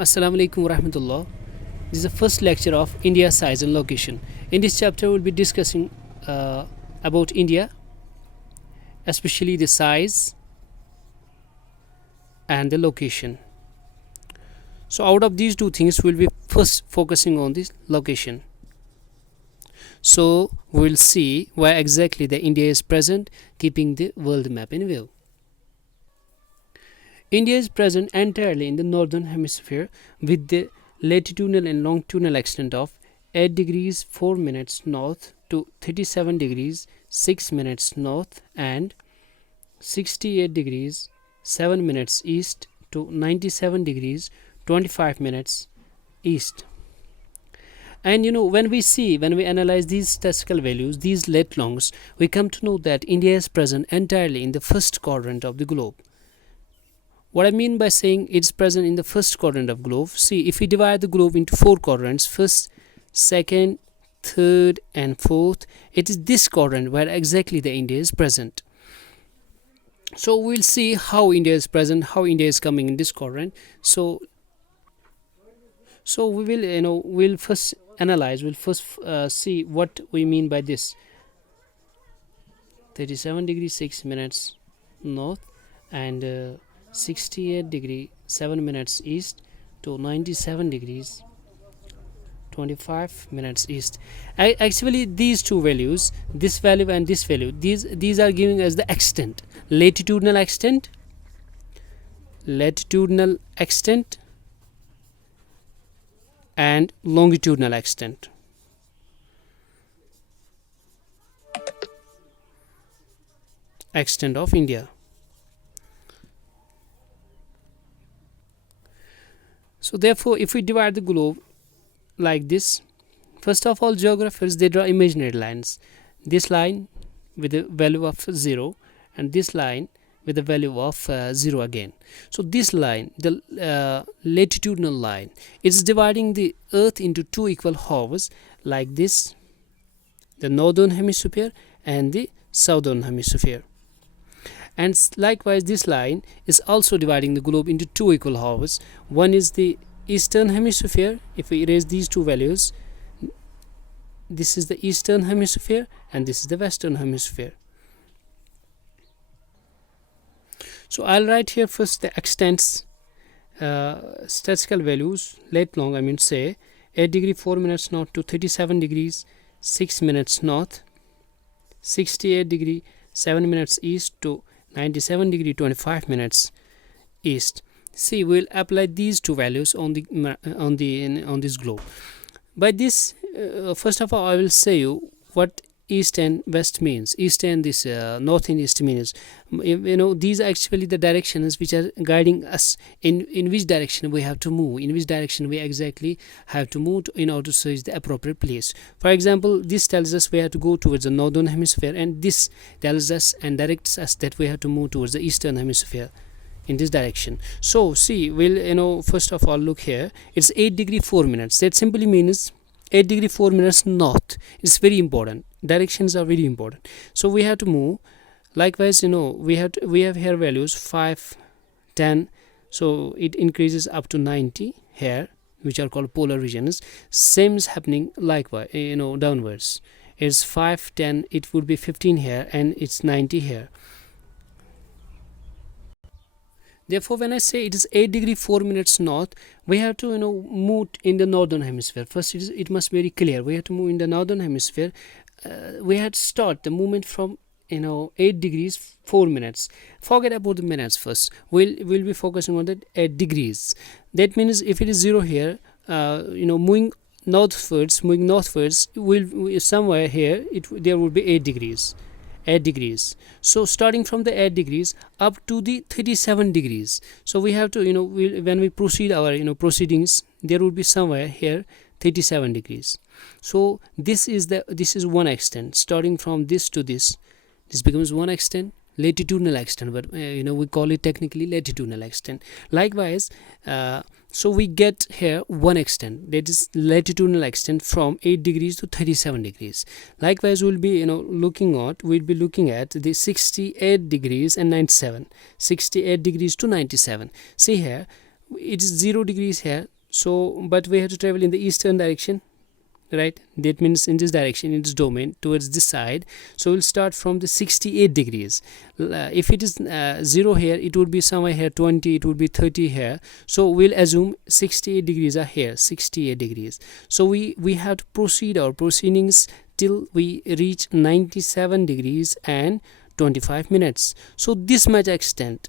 Assalamu alaikum warahmatullah. This is the first lecture of India size and location. In this chapter, we'll be discussing about India, especially the size and the location. So, out of these two things, we'll be first focusing on this location. So, we'll see where exactly the India is present, keeping the world map in view. India is present entirely in the northern hemisphere with the latitudinal and longitudinal extent of 8 degrees 4 minutes north to 37 degrees 6 minutes north and 68 degrees 7 minutes east to 97 degrees 25 minutes east. And when we analyze these statistical values, these lat longs, we come to know that India is present entirely in the first quadrant of the globe. What I mean by saying it's present in the first quadrant of globe, see, if we divide the globe into four quadrants, first, second, third and fourth, it is this quadrant where exactly the India is present. So we'll see how India is present, how India is coming in this quadrant. So we will we'll first analyze, we'll first see what we mean by this. 37 degrees 6 minutes north and 68 degree 7 minutes east to 97 degrees 25 minutes east. Actually, these two values, this value and this value, these are giving us the extent, latitudinal extent and longitudinal extent. Extent of India. So therefore, if we divide the globe like this, first of all, geographers, they draw imaginary lines. This line with a value of 0 and this line with a value of 0 again. So this line, the latitudinal line, is dividing the earth into two equal halves like this, the northern hemisphere and the southern hemisphere. And likewise, this line is also dividing the globe into two equal halves. One is the eastern hemisphere. If we erase these two values, this is the eastern hemisphere and this is the western hemisphere. So I'll write here first the extents, statistical values, lat long, I mean say 8 degree 4 minutes north to 37 degrees 6 minutes north, 68 degree 7 minutes east to 97 degree 25 minutes east. See, we'll apply these two values on this globe. By this, first of all, I will say you what east and west means. East and this north and east means. These are actually the directions which are guiding us in which direction we have to move, in which direction we exactly have to move in order to search the appropriate place. For example, this tells us we have to go towards the northern hemisphere, and this tells us and directs us that we have to move towards the eastern hemisphere in this direction. So see, we'll first of all look here. It's 8 degree 4 minutes. That simply means 8 degree 4 minutes north. It's very important. Directions are very important. So we have to move. Likewise, we have here values 5, 10. So it increases up to 90 here, which are called polar regions. Same is happening likewise, downwards. It's 5, 10. It would be 15 here, and it's 90 here. Therefore, when I say it is 8 degree 4 minutes north, we have to move in the northern hemisphere. First, it must be very clear. We have to move in the northern hemisphere. We had to start the movement from 8 degrees 4 minutes. Forget about the minutes first. We'll be focusing on the 8 degrees. That means if it is 0 here, moving northwards, will somewhere here there will be 8 degrees. 8 degrees. So starting from the 8 degrees up to the 37 degrees. So we have to when we proceed our proceedings, there will be somewhere here 37 degrees. So this is one extent. Starting from this to this becomes one extent, latitudinal extent, but we call it technically latitudinal extent. Likewise, so we get here one extent, that is latitudinal extent from 8 degrees to 37 degrees. Likewise, we'll be looking at the 68 degrees and 97, 68 degrees to 97. See here, it is 0 degrees here, so but we have to travel in the eastern direction, right? That means in this direction, in this domain, towards this side. So we'll start from the 68 degrees. If it is 0 here, it would be somewhere here 20, it would be 30 here. So we'll assume 68 degrees are here, 68 degrees. So we have to proceed our proceedings till we reach 97 degrees and 25 minutes. So this much extent,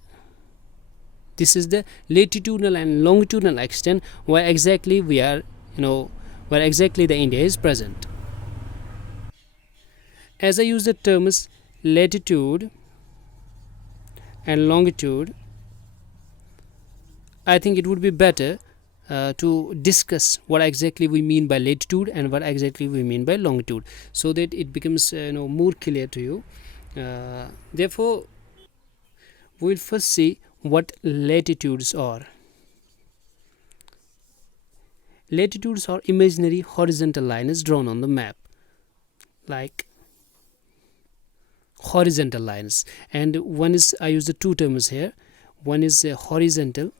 this is the latitudinal and longitudinal extent where exactly we are, where exactly the India is present. As I use the terms latitude and longitude, I think it would be better to discuss what exactly we mean by latitude and what exactly we mean by longitude, so that it becomes more clear to you. Therefore, we will first see what latitudes are. Latitudes are imaginary horizontal lines drawn on the map, like horizontal lines. And one is, I use the two terms here, one is horizontal,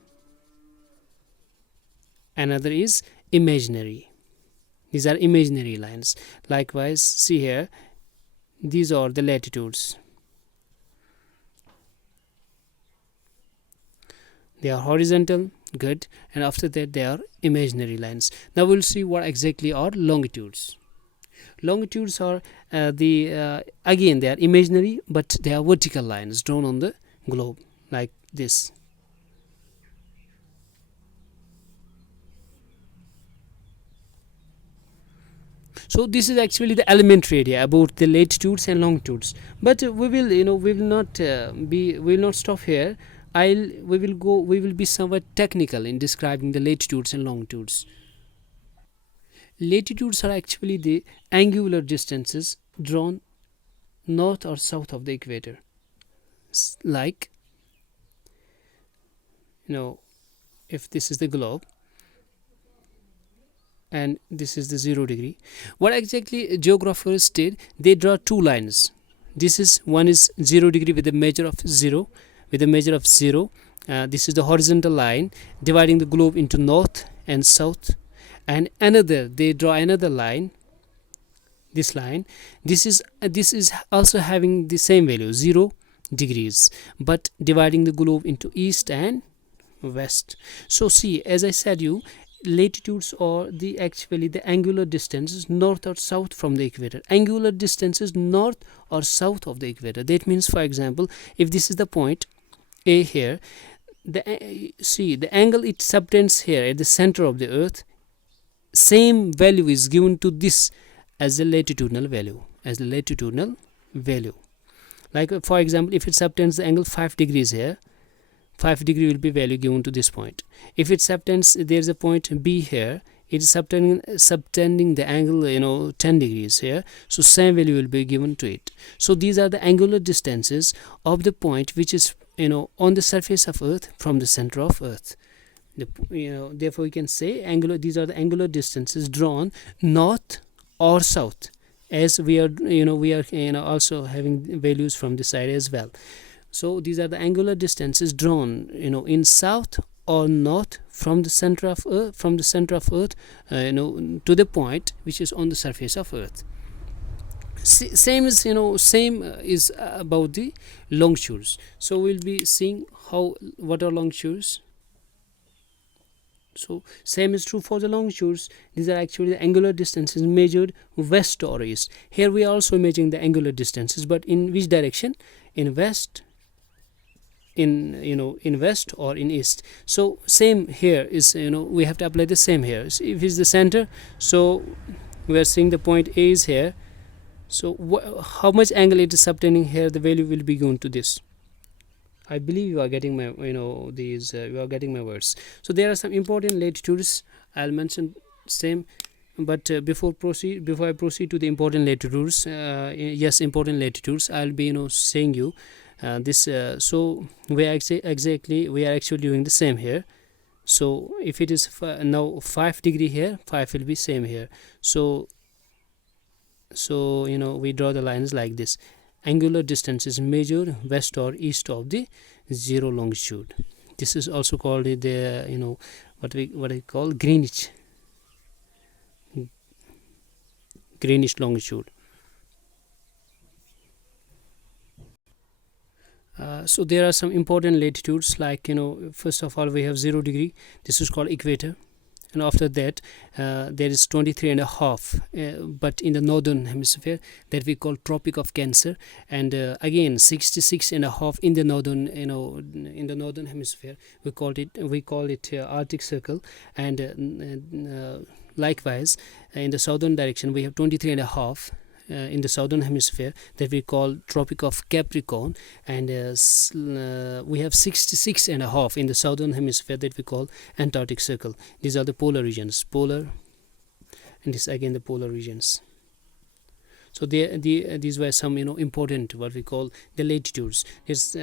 another is imaginary. These are imaginary lines. Likewise, see here, these are the latitudes. They are horizontal, good, and after that they are imaginary lines. Now we'll see what exactly are longitudes. Longitudes are again, they are imaginary, but they are vertical lines drawn on the globe like this. So this is actually the elementary idea about the latitudes and longitudes. But we will not stop here. We will be somewhat technical in describing the latitudes and longitudes. Latitudes are actually the angular distances drawn north or south of the equator. Like, if this is the globe and this is the 0 degree, what exactly geographers did, they draw two lines. One is 0 degree with a measure of 0. This is the horizontal line dividing the globe into north and south, and they draw another line, this line. This is also having the same value, 0 degrees, but dividing the globe into east and west. So see, as I said, latitudes are actually the angular distances north or south from the equator. Angular distances north or south of the equator. That means, for example, if this is the point A here, the angle it subtends here at the center of the earth, same value is given to this as the latitudinal value. Like, for example, if it subtends the angle 5 degrees here, 5 degree will be value given to this point. If it subtends, there is a point B here, it is subtending the angle 10 degrees here, so same value will be given to it. So these are the angular distances of the point which is on the surface of earth from the center of earth. Therefore we can say these are the angular distances drawn north or south, as we are also having values from this side as well. So these are the angular distances drawn in south or north from the center of earth to the point which is on the surface of earth. Same is about the longitudes. So we'll be seeing what are longitudes. So same is true for the longitudes. These are actually the angular distances measured west or east. Here we are also measuring the angular distances, but in which direction? In west, in west or in east. So same here is, we have to apply the same here. So if it's the center, so we are seeing the point A is here. So how much angle it is subtending here, the value will be given to this. I believe you are getting my you are getting my words. So there are some important latitudes. I'll mention same, but before I proceed to the important latitudes, important latitudes, I'll be saying you this. So we are actually doing the same here. So if it is now 5 degree here, 5 will be same here. So we draw the lines like this. Angular distance is measured west or east of the 0 longitude. this is also called the what we call Greenwich longitude. So there are some important latitudes, like first of all we have 0 degree. This is called equator, and after that there is 23 and a half, but in the northern hemisphere, that we call Tropic of Cancer, and again 66 and a half in the northern, in the northern hemisphere, we call it Arctic Circle, and likewise in the southern direction we have 23 and a half in the southern hemisphere, that we call Tropic of Capricorn, and we have 66 and a half in the southern hemisphere, that we call Antarctic Circle. These are the polar regions, polar, and this again the polar regions. So these were some important what we call the latitudes. It's